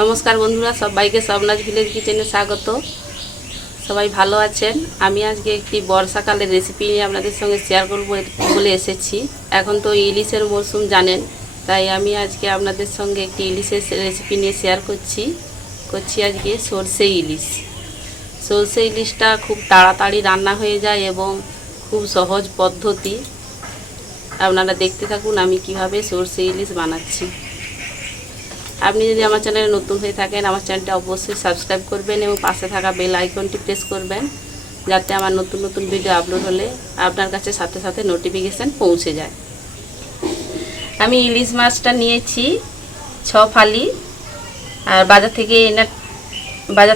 নমস্কার বন্ধুরা, সবাইকে সবনাজ ভিলেজ কিচেনে স্বাগত। সবাই ভালো আছেন? আমি আজকে একটি বর্ষাকালের রেসিপি নিয়ে আপনাদের সঙ্গে শেয়ার করব বলে এসেছি। এখন তো ইলিশের মরশুম জানেন, তাই আমি আজকে আপনাদের সঙ্গে একটি ইলিশের রেসিপি নিয়ে শেয়ার করছি আজকে সর্ষে ইলিশ। সর্ষে ইলিশটা খুব তাড়াতাড়ি রান্না হয়ে যায় এবং খুব সহজ পদ্ধতি। আপনারা দেখতে থাকুন আমি কিভাবে সর্ষে ইলিশ বানাচ্ছি। আপনি যদি আমার চ্যানেলে নতুন হয়ে থাকেন, আমার চ্যানেলটা অবশ্যই সাবস্ক্রাইব করবেন এবং পাশে থাকা বেল আইকনটি প্রেস করবেন, যাতে আমার নতুন নতুন ভিডিও আপলোড হলে আপনার কাছে সাথে সাথে নোটিফিকেশান পৌঁছে যায়। আমি ইলিশ মাছটা নিয়েছি 6 ফালি, আর বাজার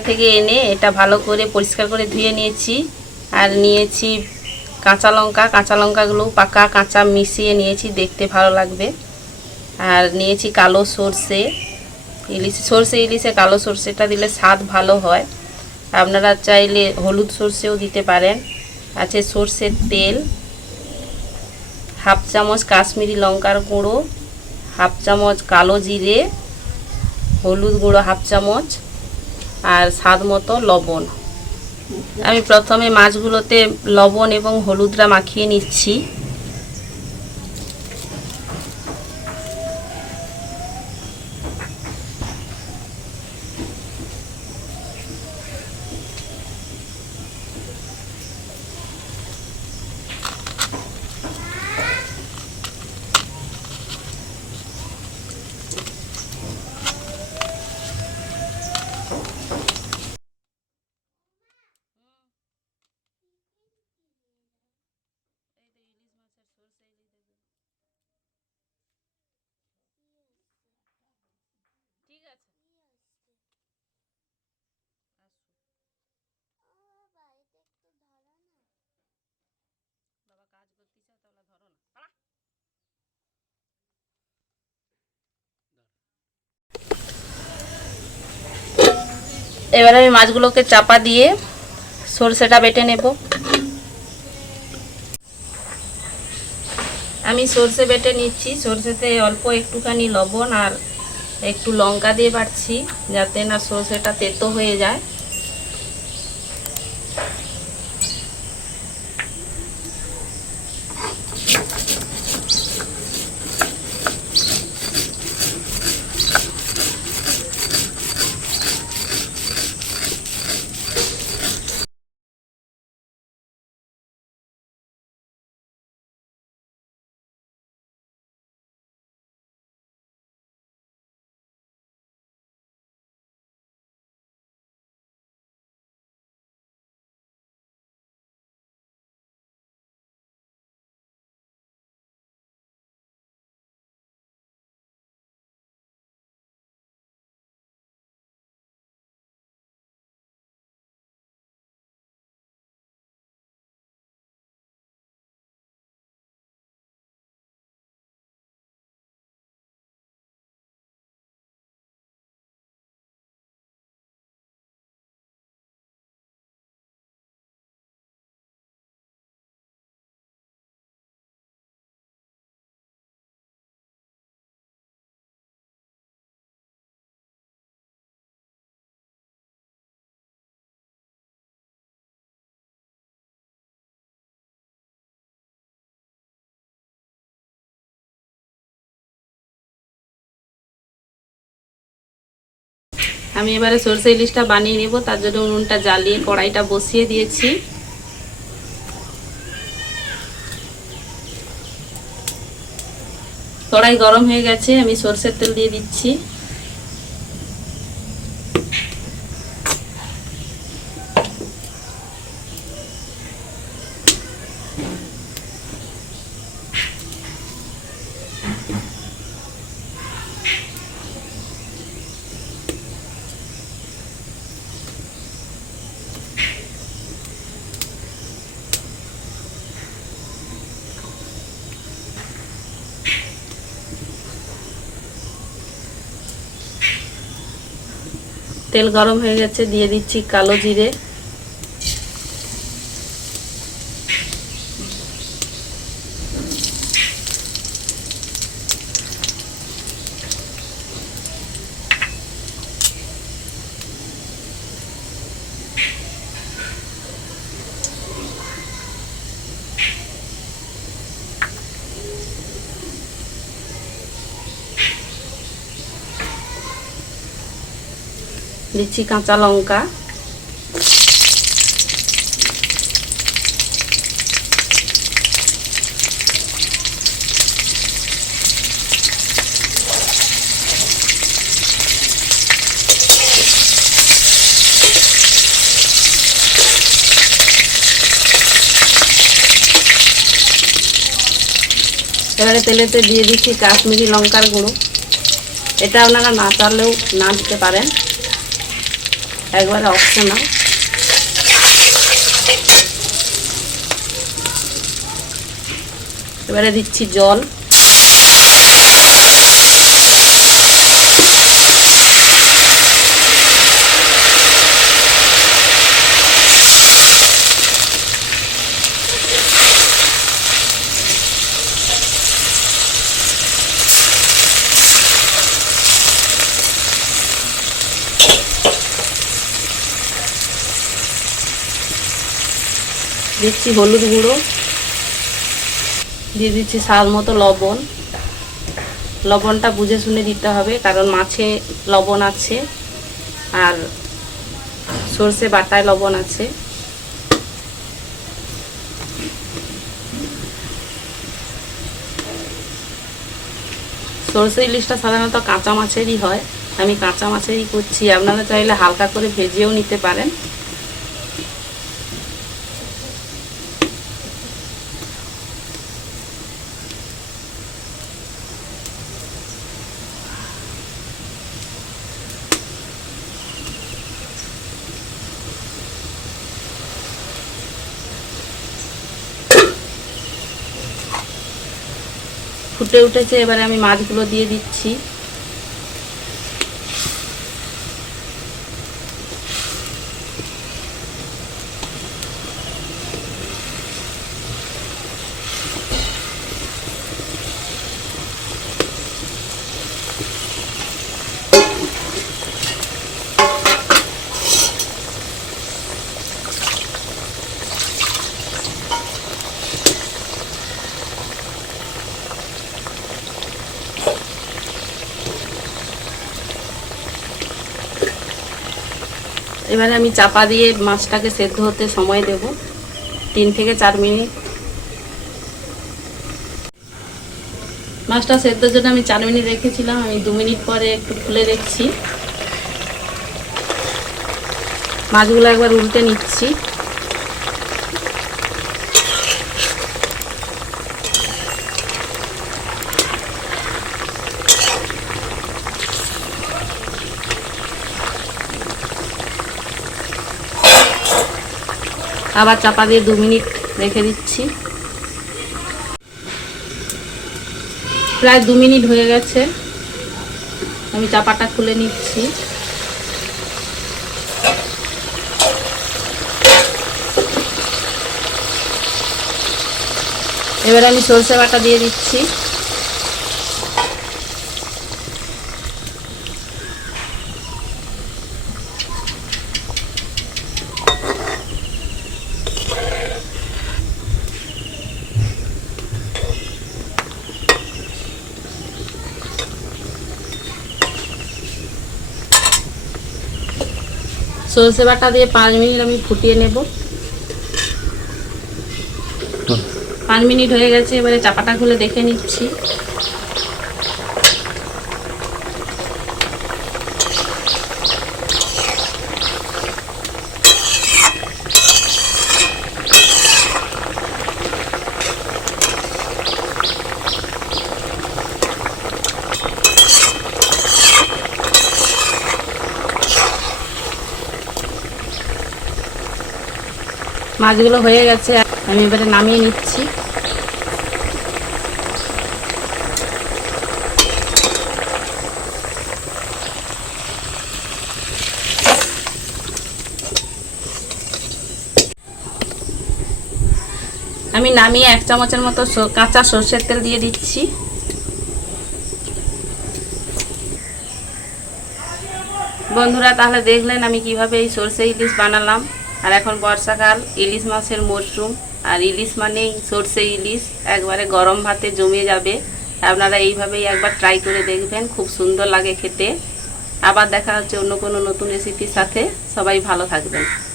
থেকে এনে এটা ভালো করে পরিষ্কার করে ধুয়ে নিয়েছি। আর নিয়েছি কাঁচা লঙ্কাগুলো পাকা কাঁচা মিশিয়ে নিয়েছি, দেখতে ভালো লাগবে। আর নিয়েছি কালো সর্ষে ইলিশে কালো সর্ষেটা দিলে স্বাদ ভালো হয়। আপনারা চাইলে হলুদ সর্ষেও দিতে পারেন। আছে সর্ষের তেল, হাফ চামচ কাশ্মীরি লঙ্কার গুঁড়ো, হাফ চামচ কালো জিরে, হলুদ গুঁড়ো হাফ চামচ, আর স্বাদ মতো লবণ। আমি প্রথমে মাছগুলোতে লবণ এবং হলুদটা মাখিয়ে নিচ্ছি। ঠিক আছে, বাবা কাজ করতেছে, তাহলে ধরো না। এবার আমি মাছগুলোকে চাপা দিয়ে সরষেটা বেটে নেব। আমি সরষে বেটে নিচ্ছি। সরষেতে অল্প একটুখানি লবণ আর একটু লঙ্কা দিয়ে বাটছি, যাতে না সরষেটা তেতো হয়ে যায়। আমি এবারে সরষে ইলিশটা বানিয়ে নেব। তার জন্য উনুনটা জ্বালিয়ে কড়াইটা বসিয়ে দিয়েছি। কড়াই গরম হয়ে গেছে, আমি সরষের তেল দিয়ে দিচ্ছি। তেল গরম হয়ে গেছে, দিয়ে দিচ্ছি কালো জিরে, দিচ্ছি কাঁচা লঙ্কা, এবারে তেলেতে দিয়ে দিচ্ছি কাশ্মীরি লঙ্কার গুঁড়ো। এটা আপনারা না চাইলেও না দিতে পারেন, একবারে অপশনাল। এবারে দিচ্ছি জল, দিচ্ছি হলুদ গুঁড়ো, দিয়ে দিচ্ছি স্বাদ মতো লবণ। লবণটা বুঝে শুনে দিতে হবে, কারণ মাছে লবণ আছে আর সর্ষে বাটায় লবণ আছে। সর্ষে ইলিশটা সাধারণত কাঁচা মাছেরই হয়, আমি কাঁচা মাছেরই করছি। আপনারা চাইলে হালকা করে ভেজেও নিতে পারেন। ফুটে উঠেছে, এবারে আমি মাছগুলো দিয়ে দিচ্ছি। এবারে আমি চাপা দিয়ে মাছটাকে সেদ্ধ হতে সময় দেব 3 থেকে 4 মিনিট। মাছটা সেদ্ধর জন্য আমি 4 মিনিট রেখেছিলাম, আমি 2 মিনিট পরে একটু খুলে দেখছি। মাছগুলো একবার উল্টে নিচ্ছি। আবার চাপা দিয়ে 2 মিনিট রেখে দিচ্ছি। প্রায় 2 মিনিট হয়ে গেছে, আমি চাপাটা খুলে নিচ্ছি। এবার আমি সরষে বাটা দিয়ে দিচ্ছি। সরষে বাটা দিয়ে 5 মিনিট আমি ফুটিয়ে নেব। 5 মিনিট হয়ে গেছে, এবারে চাপাটা খুলে দেখে নিচ্ছি। মাছগুলো হয়ে গেছে, আমি এবারে নামিয়ে নিচ্ছি। আমি নামিয়ে 1 চামচের মতো কাঁচা সরষের তেল দিয়ে দিচ্ছি। বন্ধুরা, তাহলে দেখলেন আমি কিভাবে এই সরষে ইলিশ বানালাম। আর এখন বর্ষাকাল, ইলিশ মাছের মরশুম, আর ইলিশ মানেই সরষে ইলিশ, একবারে গরম ভাতে জমে যাবে। আপনারা এইভাবেই একবার ট্রাই করে দেখবেন, খুব সুন্দর লাগে খেতে। আবার দেখা হচ্ছে অন্য কোনো নতুন রেসিপির সাথে। সবাই ভালো থাকবেন।